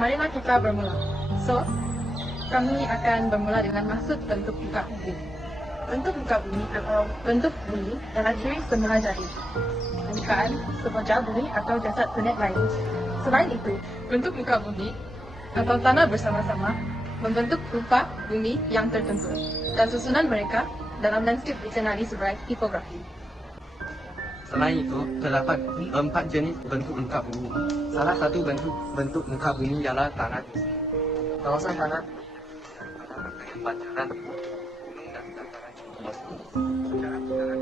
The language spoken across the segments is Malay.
marilah kita bermula. So, kami akan bermula dengan maksud bentuk muka bumi. Bentuk muka bumi atau bentuk bumi adalah ciri semula jadi. Bukan sebuah bumi atau jasad planet lain. Selain itu, bentuk muka bumi atau tanah bersama-sama membentuk rupa bumi yang tertentu, dan susunan mereka dalam landscape dikenali sebagai tipografi. Selain itu, terdapat 4 jenis bentuk muka bumi. Salah satu bentuk muka bumi ialah tanah tinggi. Kawasan tanah bantaran gunung dan dataran tinggi. Jarak udara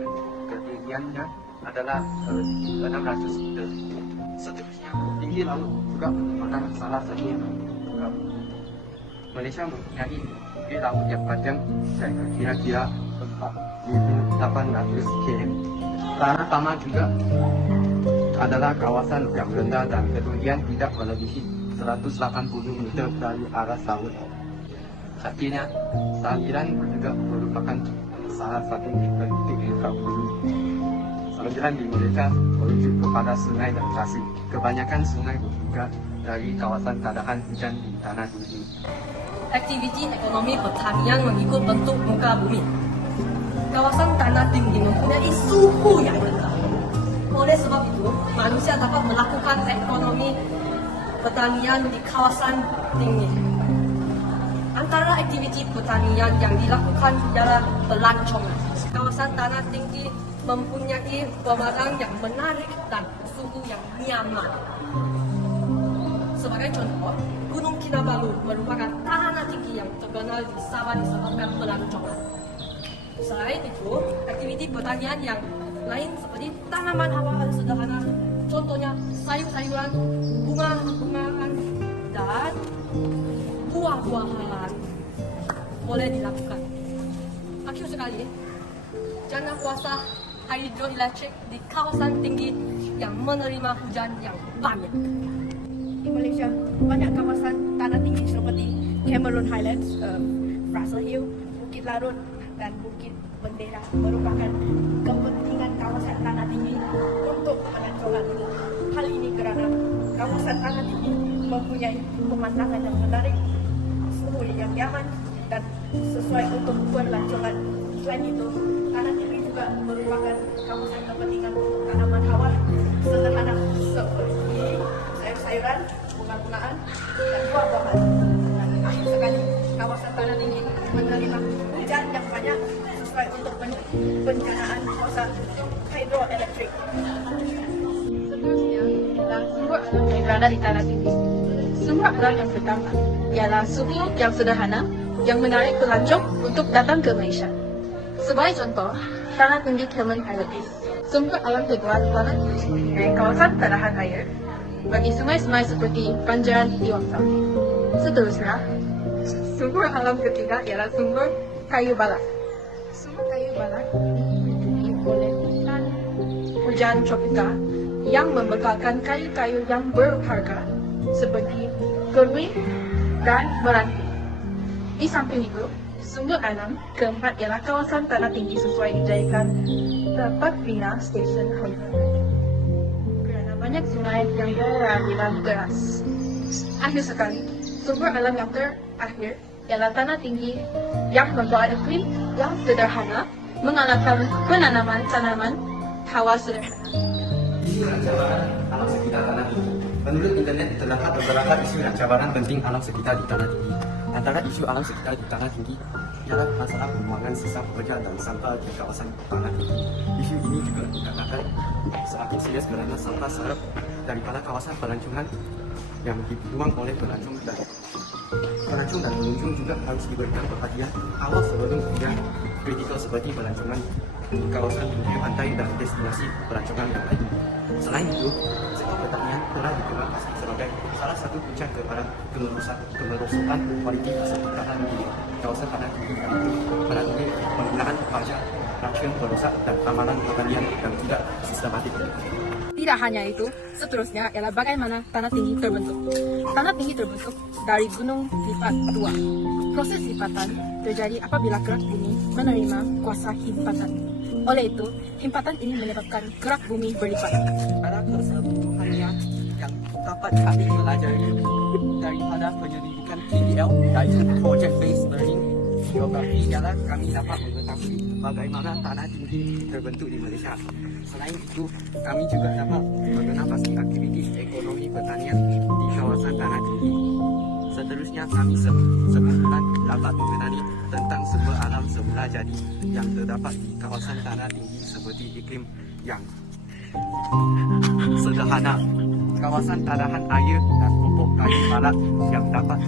ketinggiannya adalah 600 meter. Seterusnya, tinggi laut juga merupakan salah satu muka bumi. Malaysia mempunyai tinggi laut yang panjang dan kira-kira 4.800 km. Tanah juga adalah kawasan yang rendah dan ketinggian tidak melebihi 180 meter dari aras laut. Akhirnya, saliran juga merupakan salah satu bentuk muka bumi. Saliran di Malaysia merujuk kepada sungai dan tasik. Kebanyakan sungai bersumber dari kawasan kadahan hujan di tanah tinggi. Aktiviti ekonomi pertanian mengikut bentuk muka bumi. Kawasan tanah tinggi mempunyai suhu yang rendah. Oleh sebab itu, manusia dapat melakukan ekonomi pertanian di kawasan tinggi. Antara aktiviti pertanian yang dilakukan ialah pelancongan. Kawasan tanah tinggi mempunyai pemandangan yang menarik dan suhu yang nyaman. Sebagai contoh, Gunung Kinabalu merupakan tanah tinggi yang terkenal di Sabah disebabkan pelancongan. Selain itu, aktiviti pertanian yang lain seperti tanaman hawaan sederhana, contohnya sayur-sayuran, bunga-bungaan, dan buah-buahan boleh dilakukan. Akhir sekali, jangan kuasa hidroelektrik di kawasan tinggi yang menerima hujan yang banyak. Di Malaysia, banyak kawasan tanah tinggi seperti Cameron Highlands, Russell Hill, Bukit Larut, dan Bukit Bendera merupakan kepentingan kawasan tanah tinggi untuk pelancongan. Hal ini kerana kawasan tanah tinggi mempunyai pemandangan yang menarik, suhu yang nyaman, dan sesuai untuk pelancongan. Selain itu, tanah tinggi juga merupakan kawasan kepentingan untuk tanaman hawa sederhana seperti sayur-sayuran, bunga-bungaan, dan buah-buahan. Dan akhir sekali, kawasan tanah tinggi menerima hujan yang banyak sesuai untuk pencanaan kuasa hidroelektrik. Seterusnya adalah sumber alam yang berada di tanah tinggi. Sumber alam yang pertama ialah suhu yang sederhana yang menarik pelancong untuk datang ke Malaysia. Sebagai contoh, tanah tinggi Cameron Highlands. Sumber alam kedua tanah tinggi dari kawasan tanahan air bagi sungai-sungai seperti Banjaran Tiwangsam. Seterusnya, sumber alam ketiga ialah sumber kayu balak. Sumber kayu balak dilindungi oleh hujan tropika yang membekalkan kayu-kayu yang berharga seperti keruing dan meranti. Di samping itu, sumber alam keempat ialah kawasan tanah tinggi sesuai dijadikan tempat bina stesen hydro. Kerana banyak sungai yang beraliran deras. Akhir sekali, sumber alam yang terakhir ialah tanah tinggi yang membawa iklim yang sederhana, mengalahkan penanaman tanaman hawa sederhana. Isu dan cabaran alam sekitar tanah tinggi. Menurut internet, terdapat beberapa isu dan cabaran penting alam sekitar di tanah tinggi. Antara isu alam sekitar di tanah tinggi ialah masalah pembuangan sisa pekerja dan sampah di kawasan tanah tinggi. Isu ini juga dikatakan semakin serius kerana sampah serap daripada kawasan pelancongan yang dibuang oleh pelancong dan pengunjung juga harus diberikan perhatian awal sebelum hujan kritikal seperti pelancongan di kawasan dunia pantai dan destinasi pelancongan yang lain. Selain itu, sektor pertanian telah dikenal sebagai salah satu punca kepada kemerosotan kualiti hasil tanah di kawasan tanah tinggi, yaitu melalui penggunaan pajak, racun perusak, dan amalan pertanian yang tidak sistematik. Tidak hanya itu, seterusnya ialah bagaimana tanah tinggi terbentuk. Tanah tinggi terbentuk dari gunung lipat tua. Proses lipatan terjadi apabila gerak bumi menerima kuasa himpatan. Oleh itu, himpatan ini menyebabkan gerak bumi berlipat. Pada keseluruhannya yang dapat kami pelajari daripada penyelidikan PBL, yaitu Project Based Learning. Geografi ialah kami dapat mengetahui bagaimana tanah tinggi terbentuk di Malaysia. Selain itu, kami juga dapat mengenal pasti aktiviti ekonomi pertanian di kawasan tanah tinggi. Seterusnya, kami sekumpulan dapat mengenali tentang sumber alam semula jadi yang terdapat di kawasan tanah tinggi seperti iklim yang sederhana, kawasan tanahan air dan pokok kayu balat yang dapat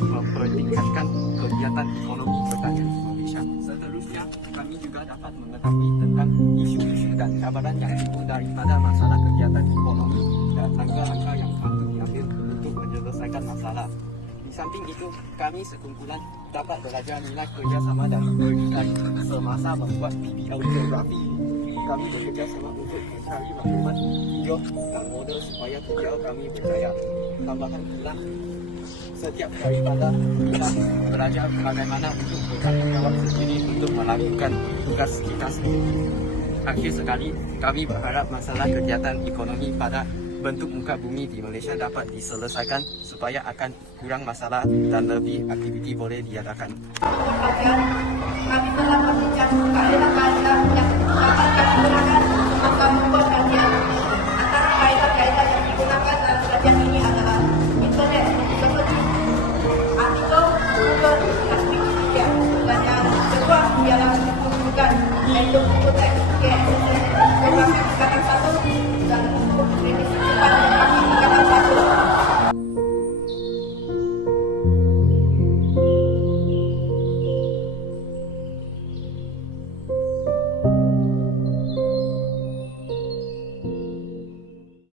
mempertingkatkan kegiatan ekonomi pertanian di Malaysia. Seterusnya, kami juga dapat mengetahui tentang isu-isu dan cabaran yang timbul daripada masalah kegiatan ekonomi dan langkah-langkah yang patut diambil untuk menyelesaikan masalah. Di samping itu, kami sekumpulan dapat belajar nilai kerjasama dan berdikai semasa membuat PBL geografi. Kami bekerjasama untuk mencari maklumat video dan model supaya PBL kami berjaya. Tambahan pula, setiap daripada kita belajar bagaimana untuk bertanggungjawab sendiri untuk melakukan tugas kita sendiri. Akhir sekali, kami berharap masalah kegiatan ekonomi pada bentuk muka bumi di Malaysia dapat diselesaikan supaya akan kurang masalah dan lebih aktiviti boleh diadakan. Kami telah berbincang kaedah-kaedah yang dapat kami gunakan